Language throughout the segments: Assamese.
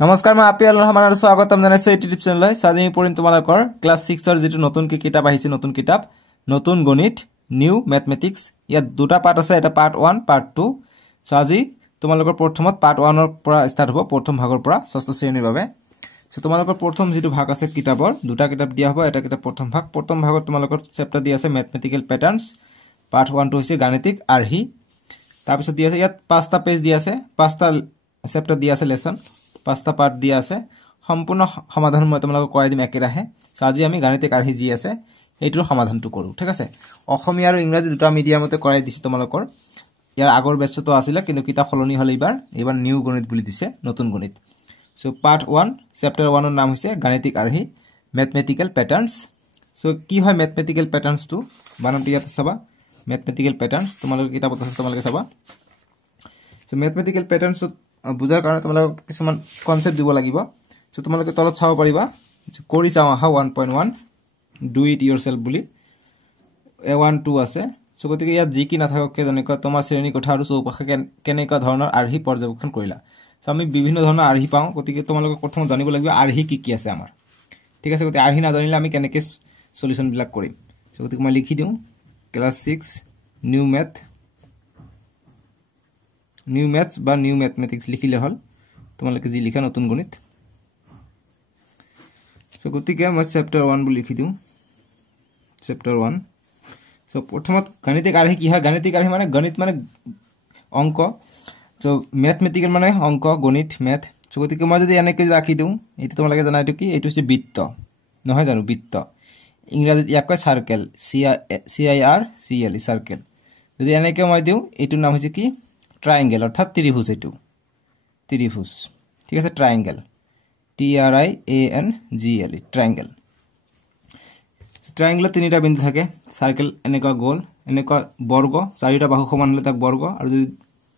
নমস্কাৰ মই আপিয়াল ৰহমান আৰু স্বাগতম জনাইছো এই ইউটিউব চেনেললৈ আজি আমি পঢ়িম তোমালোকৰ ক্লাছ 6 ৰ যেটো নতুনকৈ কিতাপ আহিছে নতুন কিতাপ নতুন গণিত নিউ ম্যাথমেটিক্স ইয়াত দুটা পাৰ্ট আছে এটা পাৰ্ট 1 পাৰ্ট 2 সো আজি তোমালোকৰ প্ৰথমত পাৰ্ট 1 ৰ পৰা ষ্টাৰ্ট হ'ব প্ৰথম ভাগৰ পৰা ষষ্ঠ শ্ৰেণীৰ বাবে সো তোমালোকৰ প্ৰথম যেটো ভাগ আছে কিতাপৰ দুটা কিতাপ দিয়া হ'ব এটা কিতাপ প্ৰথম ভাগত তোমালোকৰ চেপ্টাৰ দিয়া আছে ম্যাথমেটিক্যাল প্যাটাৰ্নস পাৰ্ট 1 টো হৈছে গাণিতিক আৰ্হি তাৰ পিছত দিয়া আছে ইয়াত পাঁচটা পেজ দিয়া আছে পাঁচটা চেপ্টাৰ দিয়া আছে লেসন পাঁচটা পাৰ্ট দিয়া আছে সম্পূৰ্ণ সমাধান মই তোমালোকক কৰাই দিম একেৰাহে সো আজি আমি গাণিতিক আৰ্হি যি আছে এইটোৰ সমাধানটো কৰো ঠিক আছে অসমীয়া আৰু ইংৰাজী দুটা মিডিয়ামতে কৰাই দিছি তোমালোকৰ ইয়াৰ আগৰ বেচটো আছিল কিন্তু কিতাপ খলনি হল এইবাৰ নিউ গণিত বুলি দিছে নতুন গণিত সো পাৰ্ট 1 চেপ্টাৰ 1 ৰ নাম হৈছে গাণিতিক আৰ্হি ম্যাথমেটিক্যাল প্যাটাৰ্নস সো কি হয় ম্যাথমেটিক্যাল প্যাটাৰ্নস টো বানানটো ইয়াত চাবা ম্যাথমেটিক্যাল প্যাটাৰ্নস তোমালোকৰ কিতাপত আছে তোমালোকে চাবা সো ম্যাথমেটিক্যাল প্যাটাৰ্নস বুজাৰ কাৰণে তোমালোক কিছুমান কনসেপ্ট দিব লাগিব সো তোমালোকে তলত চাব পাৰিবা কৰি চাও আহা 1.1 ডু ইট ইয়োৰসেলফ বুলি a1 2 আছে সো গতিকে ইয়াত যি কি নাথাকক যেনেকৈ তোমাৰ শ্ৰেণী কোঠা আৰু চৌপাশে কেনেকা ধৰণৰ আৰ্হি পৰ্যবেক্ষণ কৰিলা সো আমি বিভিন্ন ধৰণৰ আৰ্হি পাওঁ গতিকে তোমালোকে প্ৰথম জানিব লাগিব আৰ্হি কি আছে আমাৰ ঠিক আছে গতিকে আৰ্হি নাজানিলে আমি কেনেকৈ সলিউশন বিলাক কৰিম সো গতিকে মই লিখি দিওঁ ক্লাস 6 নিউ ম্যাথস বা নিউ ম্যাথমেটিক্স লিখিলে হল তোমালোকে যি লিখা নতুন গণিত সো গতিকে মই চেপ্টাৰ 1 বুলি লিখি দিওঁ চেপ্টাৰ 1 সো প্ৰথমত গাণিতিক আৰ্হি কি হয় গাণিতিক আৰ্হি মানে গণিত মানে অংক সো ম্যাথমেটিক্যাল মানে অংক গণিত ম্যাথ সো গতিকে মই যদি এনেকৈ ৰাখি দিওঁ এটো তোমালোকে জানা এটো কি এটো হৈছে বৃত্ত নহয় জানো বৃত্ত ইংৰাজীত ইয়াক কয় সাৰ্কেল CIRCLE সাৰ্কেল যদি এনেকৈ মই দিওঁ এটো নাম হৈছে কি ট্রায়াঙ্গেল অর্থাৎ ত্রিভুজ এটু ত্রিভুজ ঠিক আছে ট্রায়াঙ্গেল TRIANGLE ট্রায়াঙ্গেল ট্রায়াঙ্গেল তিনিটা বিন্দু থাকে সার্কেল এনেকা গোল এনেকা বর্গ চাৰিটা বাহু সমান হলে তাক বৰ্গ আৰু যদি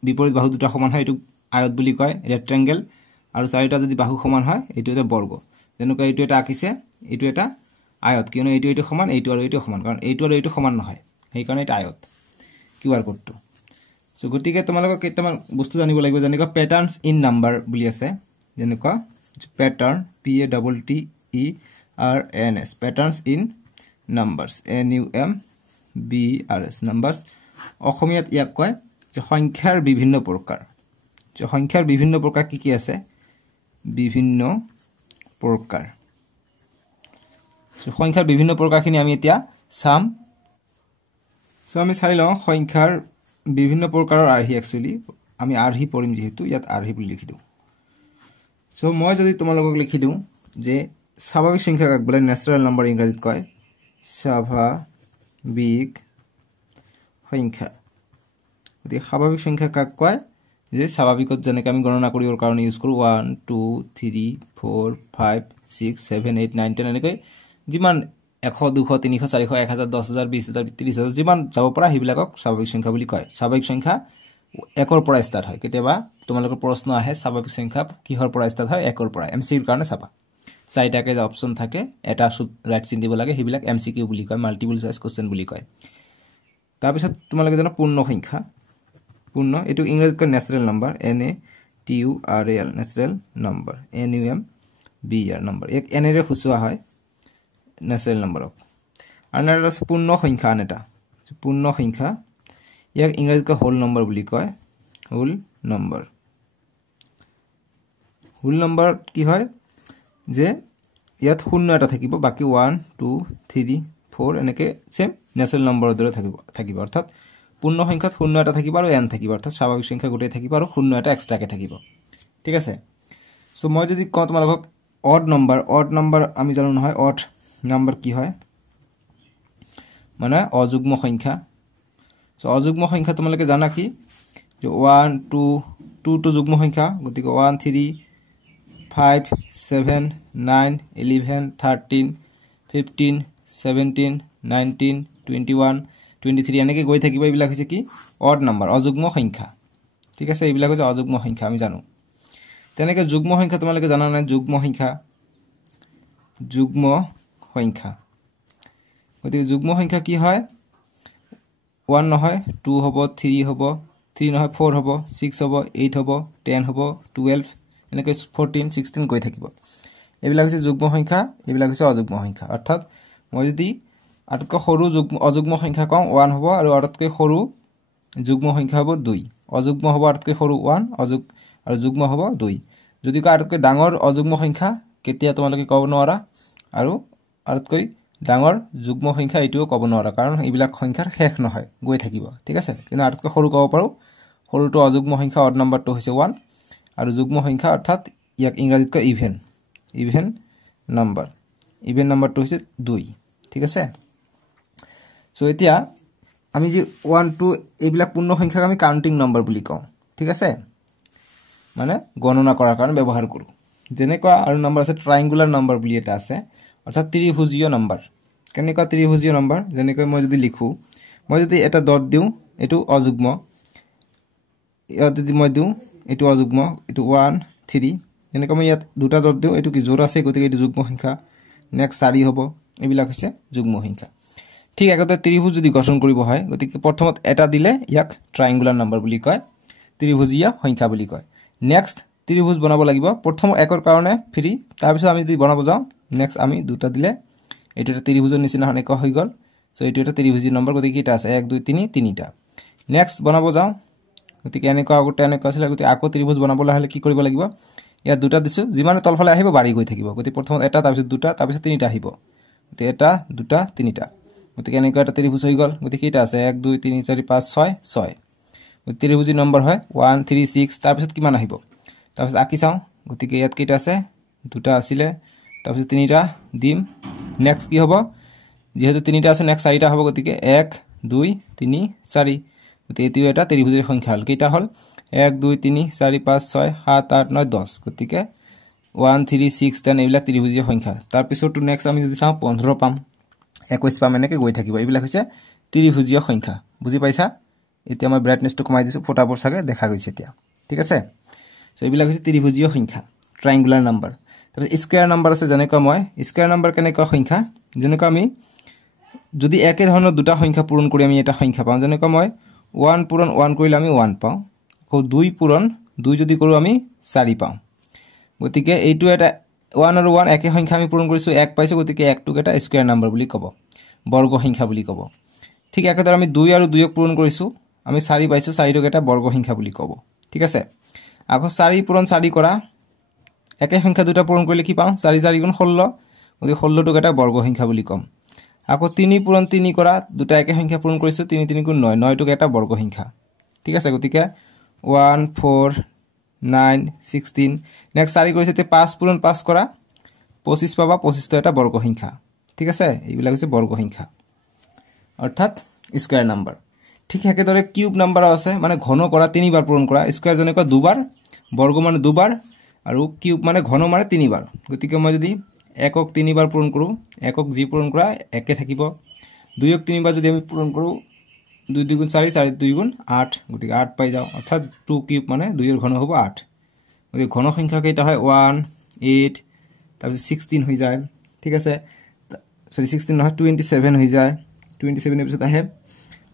বিপৰীত বাহু দুটা সমান হয় এটু আয়ত বুলি কয় ৰেক্টেঙ্গেল আৰু চাৰিটা যদি বাহু সমান হয় এটু এটা বর্গ যেনেকা এটু এটা আঁকিছে এটু এটা আয়ত কিয়নো এটু সমান এটু আৰু এটু সমান কাৰণ এটু আৰু এটু সমান নহয় সেই কাৰণে এটা আয়ত কিউআৰ কোডটো সো গতিকে তোমালোকক কেইটামান বস্তু জানিব লাগিব যেনেকা প্যাটাৰ্নস ইন নাম্বাৰ বুলি আছে যেনেকা প্যাটাৰ্ন PATTERNS প্যাটাৰ্নস ইন নাম্বাৰস NUMBRS নাম্বাৰস অসমীয়াত ইয়াক কয় যে সংখ্যাৰ বিভিন্ন প্ৰকাৰ যে সংখ্যাৰ বিভিন্ন প্ৰকাৰ কি আছে বিভিন্ন প্ৰকাৰ সো সংখ্যাৰ বিভিন্ন প্ৰকাৰখিনি আমি এতিয়া চাম সো আমি চাই লওঁ সংখ্যাৰ বিভিন্ন প্ৰকাৰৰ আৰ্হি একচুয়ালি আমি আৰ্হি পঢ়িম যেহেতু ইয়াত আৰ্হি বুলি লিখি দিওঁ সো মই যদি তোমালোকক লিখি দিওঁ যে স্বাভাৱিক সংখ্যা কাক বোলে ন্যাচাৰাল নম্বৰ ইংৰাজীত কয় স্বাভাৱিক সংখ্যা গতিকে স্বাভাৱিক সংখ্যা কাক কয় যে স্বাভাৱিকত যেনেকৈ আমি গণনা কৰিবৰ কাৰণে ইউজ কৰোঁ 1 2 3 4 5 6 7 8 9 10 এনেকৈ যিমান 100 200 300 400 1000 10000 20000 30000 যিমান যাব পৰা হিবিলাকক স্বাভাৱিক সংখ্যা বুলি কয় স্বাভাৱিক সংখ্যা একৰ পৰা ষ্টাৰ্ট হয় কেতিয়াবা তোমালোকৰ প্ৰশ্ন আহে স্বাভাৱিক সংখ্যা কিহৰ পৰা ষ্টাৰ্ট হয় একৰ পৰা এমসিকিউৰ কাৰণে চাবা চাৰিটাকে যে অপচন থাকে এটা ৰাইট চিন দিব লাগে হিবিলাক এমসিকিউ বুলি কয় মাল্টিপল চয়েস কোশ্চেন বুলি কয় তাৰ পিছত তোমালোকে জানো পূৰ্ণ সংখ্যা পূৰ্ণ এটো ইংৰাজীত কয় natural number NATURAL natural number NUMBR number এক এনেৰে খুচুৱা হয় ন্যাচাৰাল নম্বৰক আৰু এটা পূৰ্ণ সংখ্যা আনটা পূৰ্ণ সংখ্যা ইয়াক ইংৰাজীত কয় হোল নম্বৰ বুলি কয় হোল নম্বৰ কি হয় যে ইয়াত শূন্য এটা থাকিব বাকি 1 2 3 4 এনেকৈ সেম ন্যাচাৰাল নম্বৰৰ দৰে থাকিব অৰ্থাৎ পূৰ্ণ সংখ্যাত শূন্য এটা থাকিব আৰু n থাকিব অৰ্থাৎ স্বাভাৱিক সংখ্যা গোটেই থাকিব আৰু শূন্য এটা এক্সট্ৰাকে থাকিব ঠিক আছে সো মই যদি কওঁ তোমালোকক অড নম্বৰ আমি জানো নহয় অড নম্বৰ কি হয় মানে অযুগ্ম সংখ্যা সো অযুগ্ম সংখ্যা তোমালোকে জানা কি যে 1 2 2 তো যুগ্ম সংখ্যা গতিকে 1 3 5 7 9 11 13 15 17 19 21 23 এনেকৈ গৈ থাকিব এইবিলাক হৈছে কি অড নম্বৰ অযুগ্ম সংখ্যা ঠিক আছে এইবিলাক হৈছে অযুগ্ম সংখ্যা আমি জানো তেনেকৈ যুগ্ম সংখ্যা তোমালোকে জানা নাই যুগ্ম সংখ্যা গতিকে যুগ্ম সংখ্যা কি হয় 1 নহয় 2 হ'ব 3 হ'ব 3 নহয় 4 হ'ব 6 হ'ব 8 হ'ব 10 হ'ব 12 এনেকৈ 14 16 গৈ থাকিব এইবিলাক হৈছে যুগ্ম সংখ্যা এইবিলাক হৈছে অযুগ্ম সংখ্যা অৰ্থাৎ মই যদি আটাইতকৈ সৰু অযুগ্ম সংখ্যা কওঁ 1 হ'ব আৰু আটাইতকৈ সৰু যুগ্ম সংখ্যা হ'ব 2 অযুগ্ম হ'ব আটাইতকৈ সৰু 1 আৰু যুগ্ম হ'ব 2 যদি কয় আটাইতকৈ ডাঙৰ অযুগ্ম সংখ্যা কেতিয়া তোমালোকে ক'ব নোৱাৰা আৰু আটাইতকৈ ডাঙৰ যুগ্ম সংখ্যা এটোও ক'ব নোৱাৰা কাৰণ এইবিলাক সংখ্যাৰ শেষ নহয় গৈ থাকিব ঠিক আছে কিন্তু আটাইতকৈ সৰু ক'ব পাৰো সৰুটো অযুগ্ম সংখ্যা অড নম্বৰটো হৈছে 1 আৰু যুগ্ম সংখ্যা অৰ্থাৎ ইয়াক ইংৰাজীত কয় ইভেন নাম্বাৰটো হৈছে 2 ঠিক আছে সো এতিয়া আমি যে 1 2 এইবিলাক পূৰ্ণ সংখ্যাক আমি কাউন্টিং নম্বৰ বুলি কওঁ ঠিক আছে মানে গণনা কৰাৰ কাৰণে ব্যৱহাৰ কৰো যেনেকুৱা আৰু নম্বৰ আছে ট্ৰায়াঙ্গুলাৰ নম্বৰ বুলি এটা আছে অৰ্থাৎ ত্ৰিভুজীয় নম্বৰ কেনেকুৱা ত্ৰিভুজীয় নম্বৰ যেনেকৈ মই যদি লিখো মই যদি এটা ডট দিও এটো অযুগ্ম ইয়াত যদি মই দিও এটো অযুগ্ম এটো 1 3 যেনেকৈ মই ইয়াত দুটা ডট দিও এটো কি জোড় আছে গতিকে এটো যুগ্ম সংখ্যা নেক্সট 4 হ'ব এইবিলাক হৈছে যুগ্ম সংখ্যা ঠিক একতে ত্ৰিভুজ যদি গঠন কৰিব হয় গতিকে প্ৰথমত এটা দিলে ইয়াক ট্ৰায়াঙ্গুলাৰ নম্বৰ বুলি কয় ত্ৰিভুজীয় সংখ্যা বুলি কয় নেক্সট ত্ৰিভুজ বনাব লাগিব প্ৰথম একৰ কাৰণে ফ্ৰী তাৰ পিছত আমি যদি বনাব যাও নেক্সট আমি দুটা দিলে এটো এটা ত্ৰিভুজৰ নিচিনা হনেক হৈ গল সো এটো এটা ত্ৰিভুজীয় নম্বৰ গতিকে এটা আছে 1 2 3 তিনিটা নেক্সট বনাব যাও গতিকে এনেকুৱা আগতে এনেকুৱা আছিল গতিকে আকৌ ত্ৰিভুজ বনাবলৈ হলে কি কৰিব লাগিব ইয়া দুটা দিছো যিমানে তলফালে আহিব বাঢ়ি গৈ থাকিব গতিকে প্ৰথমত এটা তাৰ পিছত দুটা তাৰ পিছত তিনিটা আহিব গতিকে এটা দুটা তিনিটা গতিকে এনেকুৱা এটা ত্ৰিভুজ হৈ গল গতিকে এটা আছে 1 2 3 4 5 6 6 ত্ৰিভুজী নম্বৰ হয় 1 3 6 তাৰ পিছত কিমান আহিব তাৰ পিছত আকি চাও গতিকে ইয়াত কেইটা আছে দুটা আছিল তাৰ পিছত তিনিটা দিম নেক্সট কি হ'ব যেহেতু তিনিটা আছে নেক্সট চাৰিটা হ'ব গতিকে 1 2 3 4 গতিকে এটো এটা ত্ৰিভুজীয় সংখ্যা হল কেইটা হল 1 2 3 4 5 6 7 8 9 10 গতিকে 1 3 6 10 এইবিলাক ত্ৰিভুজীয় সংখ্যা তাৰ পিছতো নেক্সট আমি যদি চাও 15 পাম 21 পাম এনেকৈ গৈ থাকিব এইবিলাক হৈছে ত্ৰিভুজীয় সংখ্যা বুজি পাইছা এতিয়া মই ব্ৰাইটনেসটো কমাই দিছো ফটাফট সাগে দেখা গৈছে এতিয়া ঠিক আছে সো এইবিলাক হৈছে ত্ৰিভুজীয় সংখ্যা ট্ৰায়াঙ্গুলাৰ নম্বৰ তাৰপিছত স্কয়াৰ নম্বৰ আছে যেনেকৈ মই স্কয়াৰ নম্বৰ কেনেকুৱা সংখ্যা যেনেকৈ আমি যদি একে ধৰণৰ দুটা সংখ্যা পূৰণ কৰি আমি এটা সংখ্যা পাওঁ যেনেকৈ মই 1 পূৰণ 1 কৰিলে আমি 1 পাওঁ আকৌ 2 পূৰণ 2 যদি কৰো আমি 4 পাওঁ গতিকে এইটো এটা 1 আৰু 1 একে সংখ্যা আমি পূৰণ কৰিছো 1 পাইছো গতিকে 1 টোক এটা স্কয়াৰ নম্বৰ বুলি ক'ব বৰ্গ সংখ্যা বুলি ক'ব ঠিক একেদৰে আমি 2 আৰু 2 ক পূৰণ কৰিছো আমি 4 পাইছো 4 টোক এটা বৰ্গ সংখ্যা বুলি ক'ব ঠিক আছে আকৌ 4 পূৰণ 4 কৰা একে সংখ্যা দুটা পূৰণ কৰিলে কি পাম 4 4 গুণ 16 গতিকে 16 টোক এটা বৰ্গ সংখ্যা বুলি কম আকৌ 3 পূৰণ 3 কৰা দুটা একে সংখ্যা পূৰণ কৰিছো 3 3 গুণ 9 9 টোক এটা বৰ্গ সংখ্যা ঠিক আছে গতিকে 1 4 9 16 নেক্সট 4 কৰিছে তে 5 পূৰণ 5 কৰা 25 পাবা 25 টো এটা বৰ্গ সংখ্যা ঠিক আছে এইবিলাক হৈছে বৰ্গ সংখ্যা অৰ্থাৎ স্কয়াৰ নম্বৰ ঠিক একেদৰে কিউব নম্বৰ আছে মানে ঘন কৰা তিনিবাৰ পূৰণ কৰা স্কয়াৰ জনেকৈ দুবাৰ বৰ্গ মানে দুবাৰ আৰু কিউব মানে ঘন মানে তিনিবাৰ গতিকে মই যদি একক তিনিবাৰ পূৰণ কৰো একক জি পূৰণ কৰা একে থাকিব দুইক তিনিবাৰ যদি আমি পূৰণ কৰো 2 2 গুণ 4 4 2 গুণ 8 গতিকে 8 পাই যাও অৰ্থাৎ 2 কিউব মানে 2 এর ঘন হ'ব 8 গতিকে ঘন সংখ্যা কেইটা হয় 1 8 তাৰপিছত 16 হৈ যায় ঠিক আছে সৰি 16 নহয় 27 হৈ যায় 27 এৰ পিছত আহে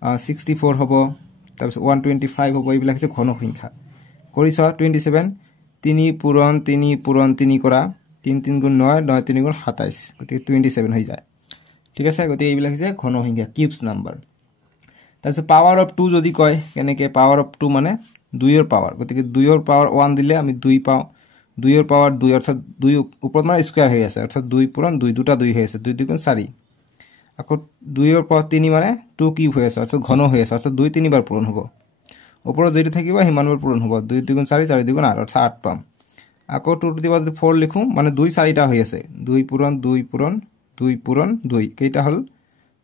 64 হ'ব তাৰপিছত 125 হ'ব এইবিলাক হৈছে ঘন সংখ্যা কৰিছ 27 3 পূৰণ 3 পূৰণ 3 কৰা 3 3 গুণ 9 9 3 গুণ 27 গতিকে 27 হৈ যায় ঠিক আছে গতিকে এইবিলাক হৈছে ঘন সংখ্যা কিউবস নাম্বার তাৰপিছত পাৱাৰ অফ 2 যদি কয় কেনেকে পাৱাৰ অফ 2 মানে 2 এৰ পাৱাৰ গতিকে 2 এৰ পাৱাৰ 1 দিলে আমি 2 পাও 2 এৰ পাৱাৰ 2 অৰ্থাৎ 2 ওপৰত মানে স্কয়াৰ হৈ আছে অৰ্থাৎ 2 পূৰণ 2 দুটা 2 হৈ আছে 2 2 গুণ 4 আকৌ 2 এর পাৱাৰ 3 মানে 2 কিউব হৈ আছে অৰ্থাৎ ঘন হৈ আছে অৰ্থাৎ 2 3 বাৰ পূৰণ হ'ব ওপৰত যেটো থাকিব হিমানবাৰ পূৰণ হ'ব 2 2 গুণ 4 4 2 গুণ 8 অৰ্থাৎ 8 পাম আকৌ 2 টু দি পাৱাৰ 4 লিখো মানে 2 4টা হৈ আছে 2 পূৰণ 2 পূৰণ 2 পূৰণ 2 কেইটা হল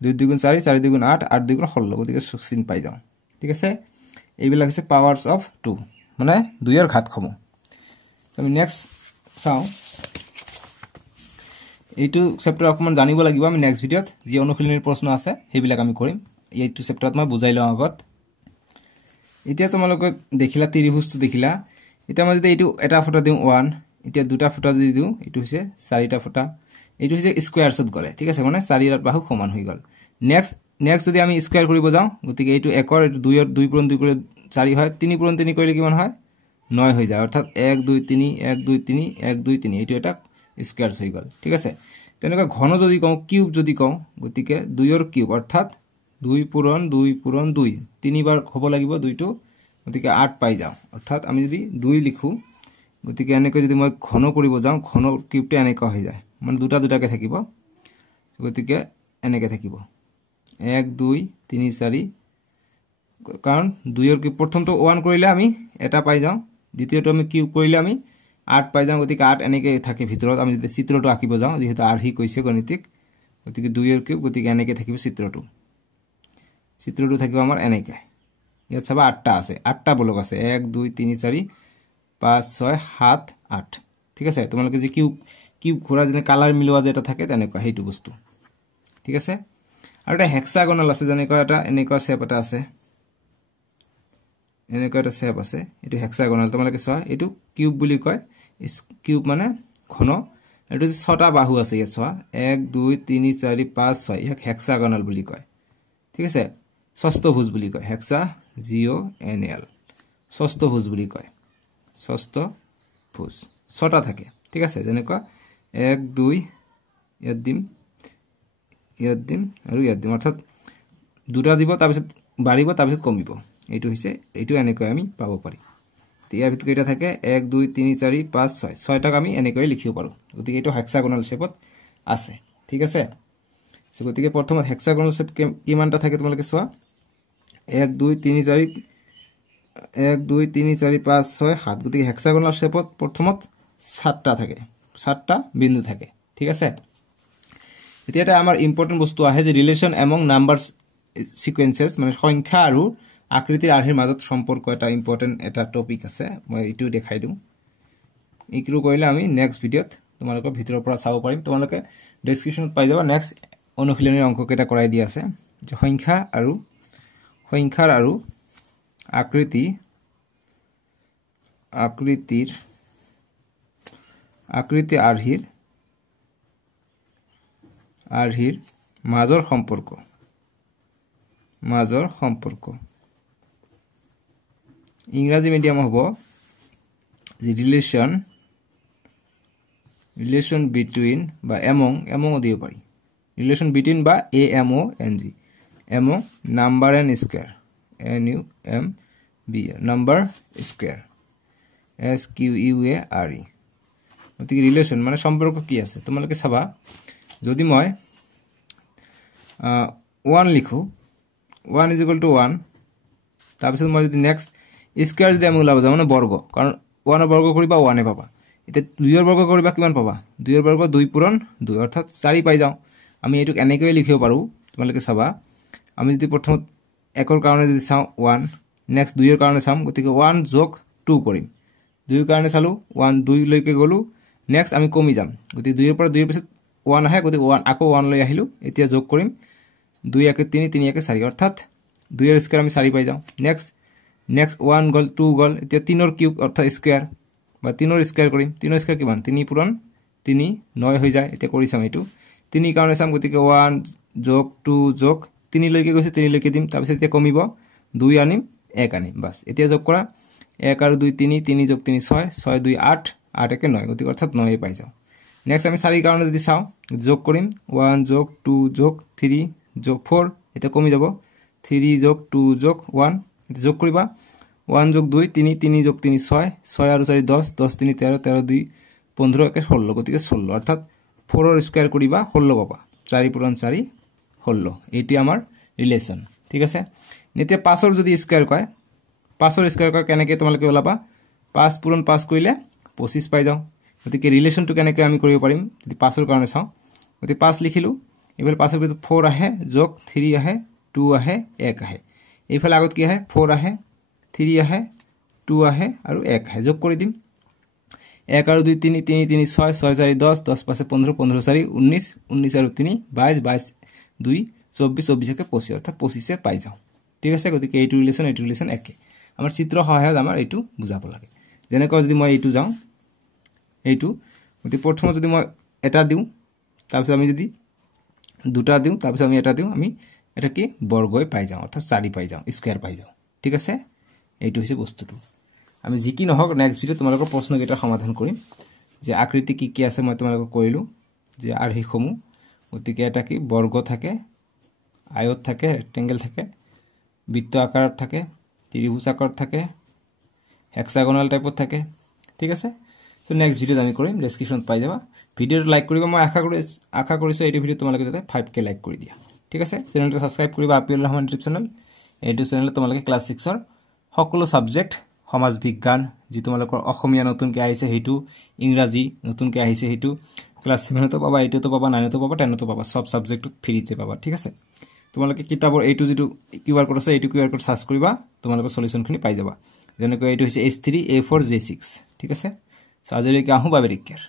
2 2 গুণ 4 4 2 গুণ 8 8 2 গুণ 16 গতিকে 16 পাই যাও ঠিক আছে এইবিলাক হৈছে পাৱাৰস অফ 2 মানে 2 এৰ ঘাতসমূহ আমি নেক্সট চাও এইটো চেপ্টাৰ অকমান জানিব লাগিব আমি নেক্সট ভিডিওত যি অনুশীলনীৰ প্ৰশ্ন আছে হেবিলাক আমি কৰিম এইটো চেপ্টাৰত মই বুজাই লওঁ আগত এতিয়া তোমালোকে দেখিলা ত্ৰিভুজটো দেখিলা এটা মই যদি এইটো এটা ফুটা দিও 1 এতিয়া দুটা ফুটা যদি দিও এইটো হৈছে চাৰিটা ফুটা এইটো হৈছে স্কয়াৰছত গলে ঠিক আছে মানে 4 এৰ বাহু সমান হৈ গল নেক্সট যদি আমি স্কয়াৰ কৰিব যাও গতিকে এইটো 1 এৰ 2 এৰ 2 পূৰণ 2 কৰি 4 হয় 3 পূৰণ 3 কৰিলে কিমান হয় 9 হৈ যায় অৰ্থাৎ 1 2 3 1 2 3 1 2 3 এইটো এটা স্কয়াৰ্স হৈ গল ঠিক আছে তেনেকা ঘন যদি কও কিউব যদি কও গতিকে 2 ৰ কিউব অৰ্থাৎ 2 পূৰণ 2 পূৰণ 2 তিনিবাৰ হ'ব লাগিব 2 টো গতিকে 8 পাই যাও অৰ্থাৎ আমি যদি 2 লিখো গতিকে এনেকৈ যদি মই ঘন কৰিব যাও ঘন কিউবটো এনেকা হৈ যায় মানে দুটা দুটাকে থাকিব গতিকে এনেকে থাকিব 1 2 3 4 কাৰণ 2 ৰ কিউব প্ৰথমটো 1 কৰিলে আমি এটা পাই যাও দ্বিতীয়টো আমি কিউব কৰিলে আমি 8 পাই যাও গতিকে 8 এনেকে থাকে ভিতৰত আমি যদি চিত্ৰটো আঁকিব যাও যেহেতু আৰহি কৈছে গণিতিক গতিকে 2 ৰ কিউব গতিকে এনেকে থাকিব চিত্ৰটো থাকিব আমাৰ এনেকে ইয়াত চাবা 8টা আছে 8টা বলক আছে 1 2 3 4 5 6 7 8 ঠিক আছে তোমালোকে যে কিউব ঘোৰা যেনে কালাৰ মিলোৱা যে এটা থাকে তেনেকুৱা হেতু বস্তু ঠিক আছে আৰু এটা হেক্সাগোনাল আছে যেনেকৈ এটা এনেকুৱা শেপ এটা আছে এনেকুৱা এটা শেপ আছে এটো হেক্সাগোনাল তোমালোকে চোৱা এটো কিউব বুলি কয় কিউব মানে ঘন এটো যে ছটা বাহু আছে ইয়াত চোৱা 1 2 3 4 5 6 ইয়াক হেক্সাগোনাল বুলি কয় ঠিক আছে ষষ্ঠভুজ বুলি কয় হেক্সা GONAL ষষ্ঠভুজ বুলি কয় ষষ্ঠভুজ ছটা থাকে ঠিক আছে যেনেকুৱা 1 2 ইয়াত দিম আৰু ইয়াত দিম অৰ্থাৎ দুটা দিব তাৰ পিছত বাঢ়িব তাৰ পিছত কমিব এইটো হৈছে এইটো এনেকৈ আমি পাব পাৰি ইয়াৰ ভিতৰত এটা থাকে 1 2 3 4 5 6 ছয়টাক আমি এনেকৈ লিখিব পাৰো গতিকে এইটো হেক্সাগোনাল শেপত আছে ঠিক আছে সো গতিকে প্ৰথমত হেক্সাগোনাল শেপ কিমানটা থাকে তোমালোকে চোৱা 1 2 3 4 1 2 3 4 5 6 7 গতিকে হেক্সাগোনাল শেপত প্ৰথমত 7টা থাকে 7টা বিন্দু থাকে ঠিক আছে এতিয়া এটা আমাৰ ইম্পৰ্টেন্ট বস্তু আহে যে ৰিলেশন এমং নাম্বাৰস সিকোয়েন্সেস মানে সংখ্যা আৰু আকৃতিৰ আৰ্হিৰ মাজত সম্পৰ্ক এটা ইম্পৰ্টেন্ট এটা টপিক আছে মই ইটো দেখাই দিম ইকৰু কৰিলে আমি নেক্সট ভিডিওত তোমালোকৰ ভিতৰৰ পৰা চাব পাৰিম তোমালোকে ডেসক্ৰিপচনত পাই যাবা নেক্সট অনুশীলনীৰ অংক কেটা কৰাই দি আছে যে সংখ্যাৰ আৰু আকৃতি আৰ্হিৰ মাজৰ সম্পৰ্ক ইংৰাজী মিডিয়াম হ'ব যে ৰিলেশন বিটুইন বা এমং দিব পাৰি ৰিলেশন বিটুইন বা AMONG among number and square NUMBR number square SQUARE গতিকে ৰিলেশন মানে সম্পৰ্ক কি আছে তোমালোকে চাবা যদি মই 1 লিখো 1 = 1 তাৰ পিছত মই যদি নেক্সট স্কয়াৰ যদি আমি ওলাব যাম মানে বৰ্গ কাৰণ 1 ৰ বৰ্গ কৰিবা 1 এ পাবা এটা 2 ৰ বৰ্গ কৰিবা কিমান পাবা 2 ৰ বৰ্গ 2 পূৰণ 2 অৰ্থাৎ 4 পাই যাও আমি এটুক এনেকৈ লিখিব পাৰো তোমালোকে চাবা আমি যদি প্ৰথম 1 ৰ কাৰণে যদি চাও 1 নেক্সট 2 ৰ কাৰণে চাম গতিকে 1 + 2 কৰিম 2 ৰ কাৰণে চালো 1 2 লৈকে গলো নেক্সট আমি কমি যাম গতিকে 2 ৰ পৰা 2 ৰ পিছত 1 আহে গতিকে 1 আকৌ 1 লৈ আহিলো এতিয়া যোগ কৰিম 2 1 3 3 1 4 অৰ্থাৎ 2 ৰ স্কয়াৰ আমি 4 পাই যাও নেক্সট 1 গল 2 গল এতিয়া 3 ৰ কিউব অৰ্থাৎ স্কয়াৰ বা 3 ৰ স্কয়াৰ কৰিম 3 ৰ স্কয়াৰ কিমান 3 পূৰণ 3 9 হৈ যায় এতিয়া কৰি চাম এইটো 3 কাৰণে চাম গতিকে 1 যোগ 2 যোগ 3 লৈকে গৈছে 3 লৈকে দিম তাৰ পিছত এতিয়া কমিব 2 আনিম 1 আনিম বাস এতিয়া যোগ কৰা 1 আৰু 2 3 3 যোগ 3 6 6 2 8 8 1 9 গতিকে অৰ্থাৎ 9 পাই যাও নেক্সট আমি 4 কাৰণে যদি চাও যোগ কৰিম 1 যোগ 2 যোগ 3 যোগ 4 এটা কমি যাব 3 যোগ 2 যোগ 1 এটা যোগ কৰিবা 1 যোগ 2 3 3 যোগ 3 6 6 আৰু 4 10 10 3 13 13 2 15 1 16 গতিকে 16 অৰ্থাৎ 4 ৰ স্কয়াৰ কৰিবা 16 পাবা 4 পূৰণ 4 16 এটি আমাৰ ৰিলেশন ঠিক আছে এতিয়া 5 ৰ যদি স্কয়াৰ কয় 5 ৰ স্কয়াৰ কয় কেনেকৈ তোমালোকে ওলাবা 5 পূৰণ 5 কৰিলে 25 পাই যাও গতিকে ৰিলেশনটো কেনেকৈ আমি কৰিব পাৰিম যদি 5 ৰ কাৰণে চাও গতিকে 5 লিখিলো এফালে 5 ৰ ভিতৰত 4 আহে যোগ 3 আহে 2 আহে 1 আহে এইফালে আগত কি আহে 4 আহে 3 আহে 2 আহে আৰু 1 আহে যোগ কৰি দিম 1 আৰু 2 3 3 3 6 6 4 10 10 5 15 15 4 19 19 আৰু 3 22 22 2 24 24 কে 25 অৰ্থাৎ 25 এ পাই যাও ঠিক আছে গতিকে এইটো ৰিলেশন একে আমাৰ চিত্ৰ সহায়ত আমাৰ এইটো বুজাব লাগে যেনেকৈ যদি মই এইটো যাও এইটো গতিকে প্ৰথমত যদি মই এটা দিউ তাৰ পিছত আমি যদি দুটা দিউ তাৰ পিছত আমি এটা দিউ আমি এটা কি বৰ্গই পাই যাও অৰ্থাৎ 4 পাই যাও স্কয়াৰ পাই যাও ঠিক আছে এইটো হৈছে বস্তুটো আমি যি কি নহওক নেক্সট ভিডিঅ তোমালোকৰ প্ৰশ্নকেইটা সমাধান কৰিম যে আকৃতি কি কি আছে মই তোমালোকক কৈলো যে আৰ্হিসমূহ গতিকে এটা কি বৰ্গ থাকে আয়ত থাকে ৰেক্টেঙ্গল থাকে বৃত্ত আকাৰত থাকে ত্ৰিভুজ আকাৰত থাকে হেক্সাগোনাল টাইপত থাকে ঠিক আছে সো নেক্সট ভিডিঅ আমি কৰিম ডেসক্ৰিপচনত পাই যাবা ভিডিঅটো লাইক কৰিবা মই আশা কৰিছো এই ভিডিঅ তোমালোকে যাতে 5k লাইক কৰি দিয়া ঠিক আছে চেনেলটো সাবস্ক্ৰাইব কৰিবা আপিল ৰহমান ইউটিউব চেনেল এইটো চেনেলত তোমালোকে ক্লাস 6 ৰ সকলো সাবজেক্ট সমাজ বিজ্ঞান যি তোমালোকৰ অসমীয়া নতুনকৈ আহিছে হেতু ইংৰাজী নতুনকৈ আহিছে হেতু ক্লাস 7 তো পাবা 8 তো পাবা 9 তো পাবা 10 তো পাবা সব সাবজেক্টত ফ্ৰীতে পাবা ঠিক আছে তোমালোকে কিতাপৰ এইটো যেটো কিউআৰ কোড আছে এইটো কিউআৰ কোড সাৰ্চ কৰিবা তোমালোকৰ সলিউশনখিনি পাই যাবা যেনেকৈ এইটো হৈছে H3 A4 J6 ঠিক আছে সো আজিলৈকে আহো বাবে টেক কেয়াৰ